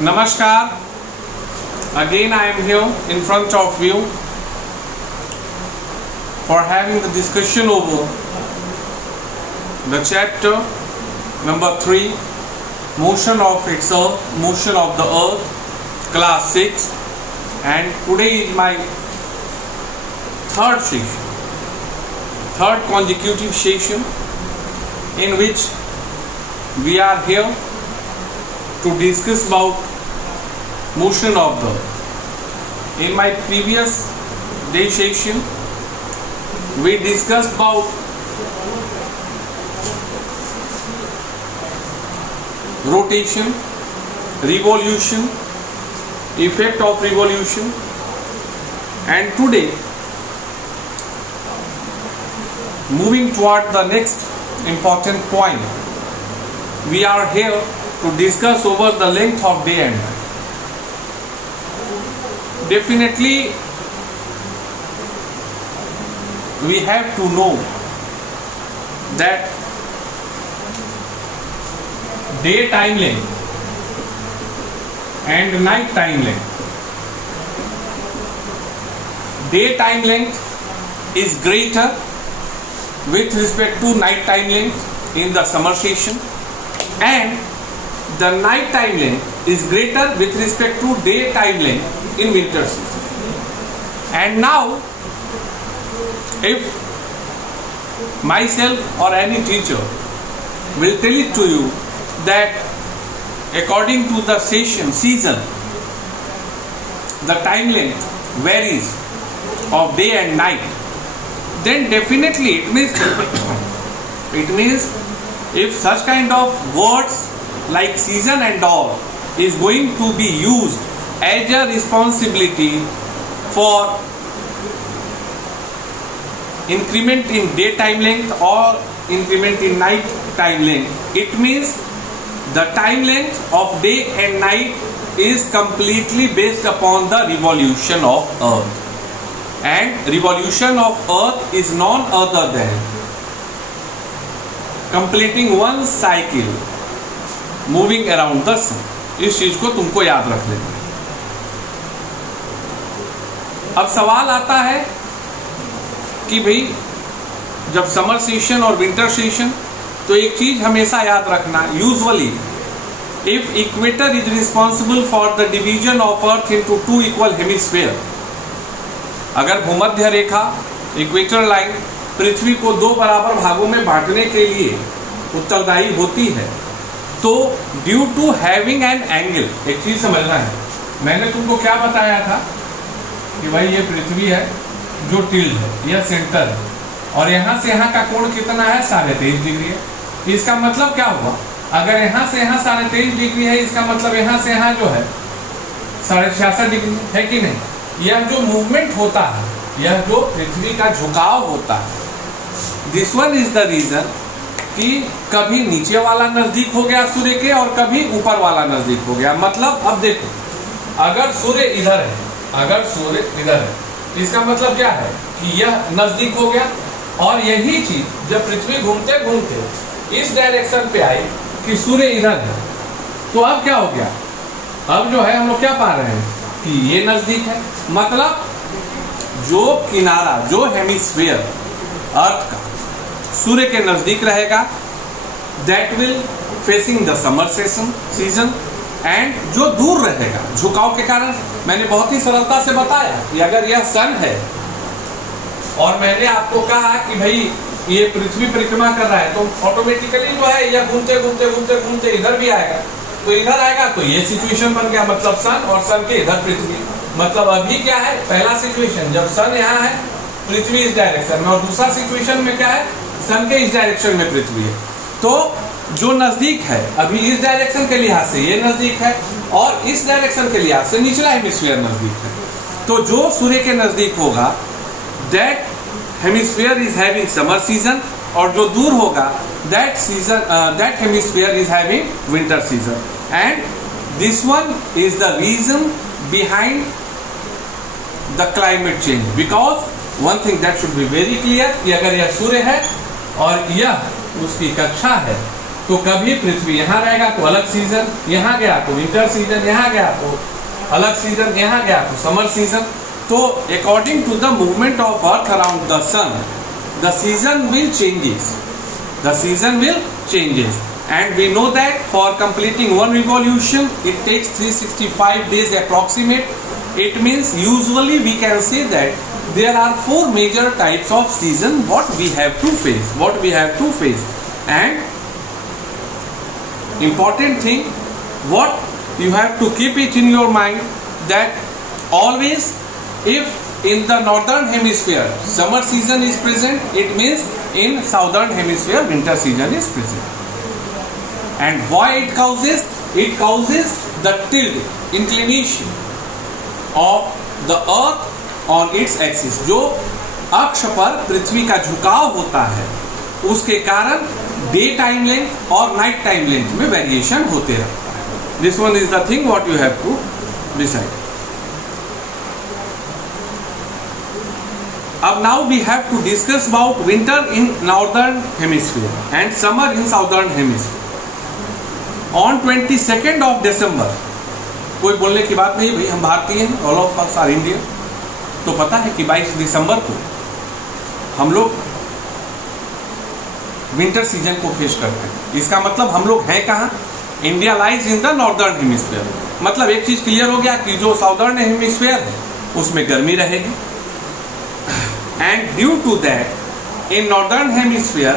Namaskar. Again I am here in front of you for having the discussion over the chapter number 3, motion of the earth, class 6, and today is my third consecutive session in which we are here to discuss about motion of the earth. In my previous day session we discussed about rotation, revolution, effect of revolution, and today moving toward the next important point, we are here to discuss over the length of day and night. Definitely we have to know that day time length and night time length. Day time length is greater with respect to night time length in the summer session, and the night time length is greater with respect to day time length in winter season. And now if myself or any teacher will tell it to you that according to the season the time length varies of day and night, then definitely it means if such kind of words like season and all is going to be used as a responsibility for increment in day time length or increment in night time length, it means the time length of day and night is completely based upon the revolution of earth, and revolution of earth is none other than completing one cycle moving around the sun. इस चीज को तुमको याद रख लेना। अब सवाल आता है कि भाई जब समर सेशन और विंटर सेशन, तो एक चीज हमेशा याद रखना, usually if equator is responsible for the division of earth into 2 equal hemisphere, अगर भूमध्य रेखा इक्वेटर लाइन पृथ्वी को 2 बराबर भागों में बांटने के लिए उत्तरदायी होती है, तो due to having an angle, एक चीज समझना है, मैंने तुमको क्या बताया था कि भाई ये पृथ्वी है जो टिल्ड है, यह सेंटर है, और यहाँ से यहाँ का कोण कितना है, 23.5 डिग्री है। इसका मतलब क्या हुआ, अगर यहाँ से यहाँ 23.5 डिग्री है, इसका मतलब यहाँ से यहाँ जो है 66.5 डिग्री है कि नहीं। यह जो मूवमेंट होता है, यह जो पृथ्वी का झुकाव होता है, this one is the reason कि कभी नीचे वाला नजदीक हो गया सूर्य के और कभी ऊपर वाला नजदीक हो गया। मतलब अब देखो, अगर सूर्य इधर है, अगर सूर्य इधर है, इसका मतलब क्या है कि यह नजदीक हो गया, और यही चीज जब पृथ्वी घूमते घूमते इस डायरेक्शन पे आई कि सूर्य इधर है, तो अब क्या हो गया, अब जो है हम लोग क्या पा रहे हैं कि ये नजदीक है। मतलब जो किनारा, जो हेमिस्फीयर अर्थ का सूर्य के नजदीक रहेगा, that will facing the summer season, and जो दूर रहेगा झुकाव के कारण, मैंने बहुत ही सरलता से बताया कि अगर यह सन है और मैंने आपको कहा कि भाई ये पृथ्वी परिक्रमा कर रहा है, तो ऑटोमेटिकली जो है यह घूमते घूमते घूमते घूमते इधर भी आएगा, तो इधर आएगा, तो ये सिचुएशन बन गया, मतलब सन, और सन के इधर पृथ्वी। मतलब अभी क्या है, पहला सिचुएशन जब सन यहाँ है, पृथ्वी इस डायरेक्शन में, और दूसरा सिचुएशन में क्या है, सन के इस डायरेक्शन में पृथ्वी है। तो जो नजदीक है अभी इस डायरेक्शन के लिहाज से ये नजदीक है, और इस डायरेक्शन के लिहाज से निचला हेमिस्फीयर नजदीक है। तो जो सूर्य के नजदीक होगा, that hemisphere is having summer season, और जो दूर होगा that hemisphere is having winter season, and this one is the reason behind the climate change. Because one thing that should be very clear कि अगर यह सूर्य है और यह उसकी कक्षा है, तो तो कभी पृथ्वी यहाँ रहेगा तो अलग सीजन, यहाँ गया तो विंटर सीजन, यहाँ गया तो अलग सीजन, यहाँ गया तो समर सीजन। तो according to the movement of earth around the sun, the season will changes, the season will changes, and we know that for completing one revolution it takes 365 days approximate. It means usually we can say that there are 4 major types of season what we have to face, and important thing what you have to keep it in your mind that always if in the northern hemisphere summer season is present, it means in southern hemisphere winter season is present. And why it causes? It causes the tilt, inclination of the earth on its axis. जो अक्ष पर पृथ्वी का झुकाव होता है उसके कारण day time length और नाइट टाइम लेंथ में वेरिएशन होते रहता है. This one is the thing what you have to decide. अब now we have to discuss about winter in northern hemisphere and summer in southern hemisphere. On 22nd of December, कोई बोलने की बात नहीं भाई, हम भारतीय हैं, all of us are Indian. तो पता है कि 22 दिसंबर को हम लोग विंटर सीजन को फेस करते हैं. इसका मतलब हम लोग हैं कहाँ? India lies in the northern hemisphere. मतलब एक चीज क्लियर हो गया कि जो साउदर्न हेमिस्फीयर है उसमें गर्मी रहेगी. And due to that in northern hemisphere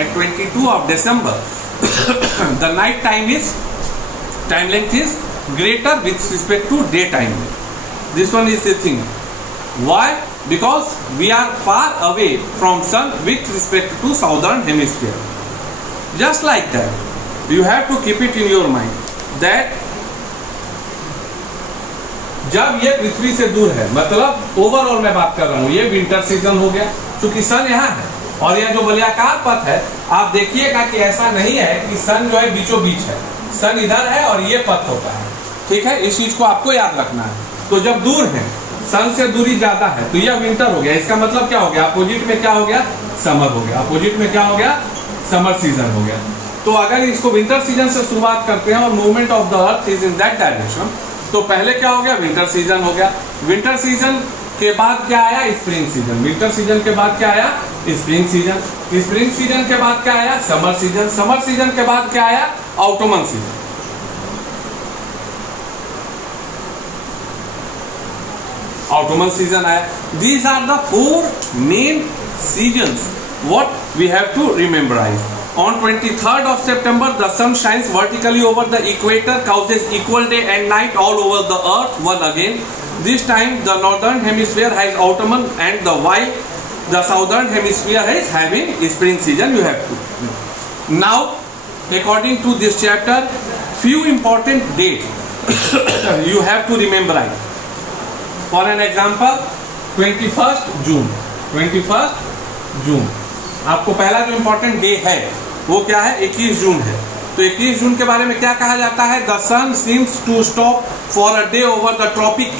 at 22 of December the night time length is greater with respect to daytime. This one is the thing. Why? Because we are far away from sun with respect to southern hemisphere. Just like that, you have to keep it in your mind that जब ये पृथ्वी से दूर है, मतलब overall मैं बात कर रहा हूँ, ये विंटर सीजन हो गया क्योंकि सन यहाँ है और यह जो वलयाकार पथ है आप देखिएगा कि ऐसा नहीं है कि सन जो है बीचों बीच है. सन इधर है और ये पथ होता है. ठीक है, इस चीज को आपको याद रखना है. तो जब दूर है, सन से दूरी ज्यादा है, तो यह विंटर हो गया. इसका मतलब क्या हो गया? अपोजिट में क्या हो गया? समर हो गया. अपोजिट में क्या हो गया? समर सीजन हो गया. तो अगर इसको विंटर सीजन से शुरुआत करते हैं और movement of the earth is in that direction, तो पहले क्या हो गया? विंटर सीजन हो गया. विंटर सीजन के बाद क्या आया? Spring season. विंटर सीजन के बाद क्या आया? Spring season. स्प्रिंग सीजन के बाद क्या आया? Summer season. समर सीजन के बाद क्या आया? Autumn season. ऑटोमन सीजन आया. These are the 4 main seasons what we have to rememberise. On 23rd of September, the sun shines vertically over the equator, causes equal day and night all over the earth once again. This time, the northern hemisphere has autumn, and while the southern hemisphere is having spring season. You have to. Now, according to this chapter, few important dates you have to remember. For an example, 21st June. 21st June. आपको पहला जो important day है वो क्या है? 21 जून है. तो 21 जून के बारे में क्या कहा जाता है? The sun seems to stop for a day over the Tropic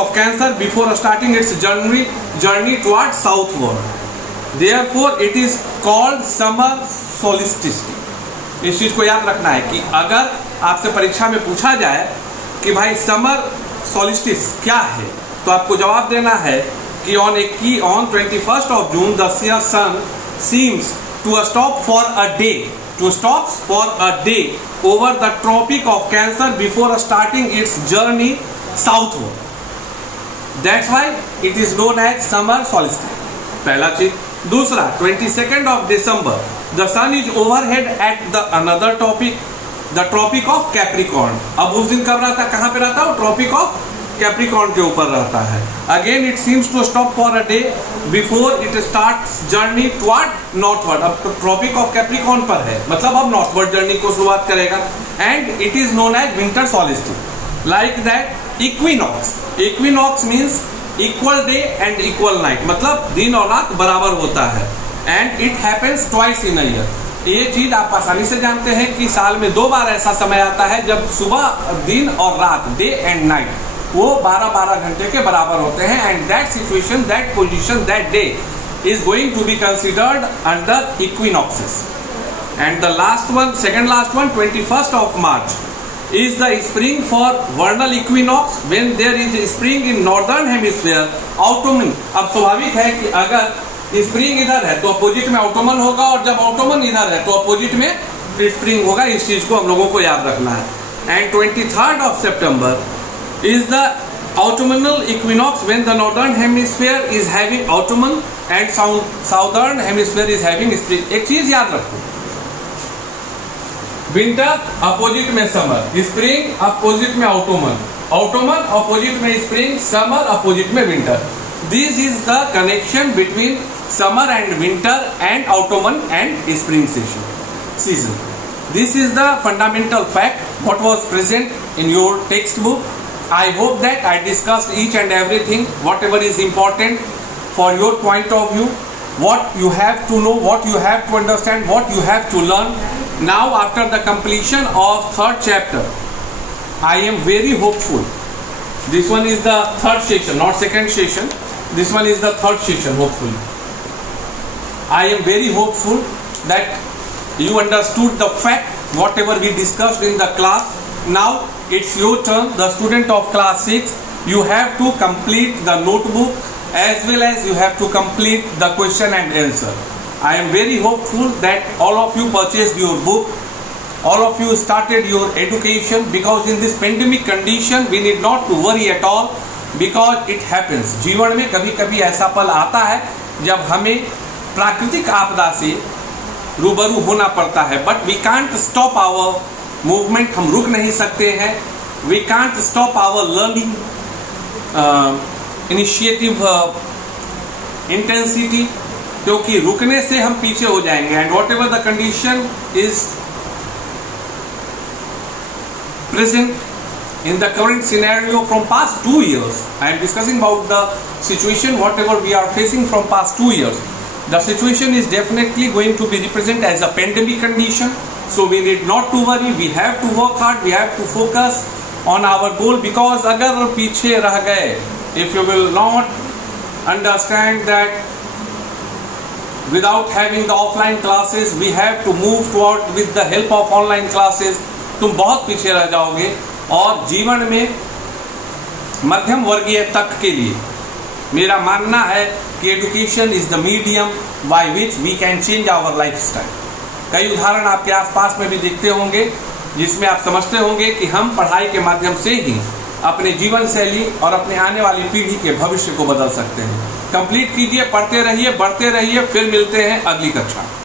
of Cancer before starting its journey toward southward. Therefore it is called summer solstice. इस चीज को याद रखना है कि अगर आपसे परीक्षा में पूछा जाए कि भाई समर सोलिस्टिस क्या है, तो आपको जवाब देना है कि on 21st of June the sun seems to stop for a day over the Tropic of Cancer before starting its journey southward. That's why it is known as summer solstice. पहला चीज. दूसरा, 22nd of December the sun is overhead at the another topic, the Tropic of Capricorn. अब उस दिन कब रहता? कहाँ पे रहता? वो Tropic of कैप्रिकॉर्न के ऊपर रहता है. Again it seems to stop for a day before it starts journey toward northward. अब ट्रॉपिक ऑफ कैप्रिकॉर्न पर है, मतलब अब नॉर्थवर्ड जर्नी को शुरुआत करेगा. And it is known as winter solstice. Like that equinox. Equinox means equal day and equal night, मतलब दिन और रात बराबर होता है. And it happens twice in a year. ये चीज आप आसानी से जानते हैं कि साल में 2 बार ऐसा समय आता है जब सुबह दिन और रात, डे एंड नाइट, वो 12-12 घंटे के बराबर होते हैं. And that situation, that position, that day is going to be considered under equinoxes. and the last one, second last one, 21st of March is the spring for vernal equinox, when there is spring in northern hemisphere, autumn. अब स्वाभाविक है कि अगर spring इधर है तो opposite में Ottoman होगा, और जब ऑटोमन इधर है तो अपोजिट में स्प्रिंग होगा. इस चीज को हम लोगों को याद रखना है. And 23rd of September is the autumnal equinox, when the northern hemisphere is having autumn and southern hemisphere is having spring. एक चीज याद रखो, विंटर अपोजिट में समर, स्प्रिंग अपोजिट में ऑटोमन, ऑटोमन अपोजिट में स्प्रिंग, समर अपोजिट में winter. This is the connection between summer and winter and Ottoman and spring season. This is the fundamental fact what was present in your textbook. I hope that I discussed each and everything, whatever is important for your point of view, what you have to know, what you have to understand, what you have to learn. Now after the completion of 3rd chapter, I am very hopeful. This one is the 3rd session, not 2nd session. This one is the 3rd session, hopefully. I am very hopeful that you understood the fact, whatever we discussed in the class. Now it's your turn, the student of class 6. You have to complete the notebook as well as you have to complete the question and answer. I am very hopeful that all of you purchased your book, all of you started your education, because in this pandemic condition we need not to worry at all, because it happens. जीवन में कभी कभी ऐसा पल आता है जब हमें प्राकृतिक आपदा से रूबरू होना पड़ता है, but we can't stop our movement. हम रुक नहीं सकते हैं. We can't stop our learning initiative intensity, क्योंकि रुकने से हम पीछे हो जाएंगे. And whatever the condition is present in the current scenario from past 2 years, I am discussing about the situation whatever we are facing from past 2 years. The situation is definitely going to be represented as a pandemic condition, so we need not to worry. We have to work hard, we have to focus on our goal, because अगर पीछे रह गए, if you will not understand that without having the offline classes we have to move toward with the help of online classes, तुम बहुत पीछे रह जाओगे. और जीवन में मध्यम वर्गीय तक के लिए मेरा मानना है कि education is the medium by which we can change our lifestyle. कई उदाहरण आपके आसपास में भी देखते होंगे जिसमें आप समझते होंगे कि हम पढ़ाई के माध्यम से ही अपने जीवन शैली और अपने आने वाली पीढ़ी के भविष्य को बदल सकते हैं. कंप्लीट कीजिए, पढ़ते रहिए, बढ़ते रहिए. फिर मिलते हैं अगली कक्षा.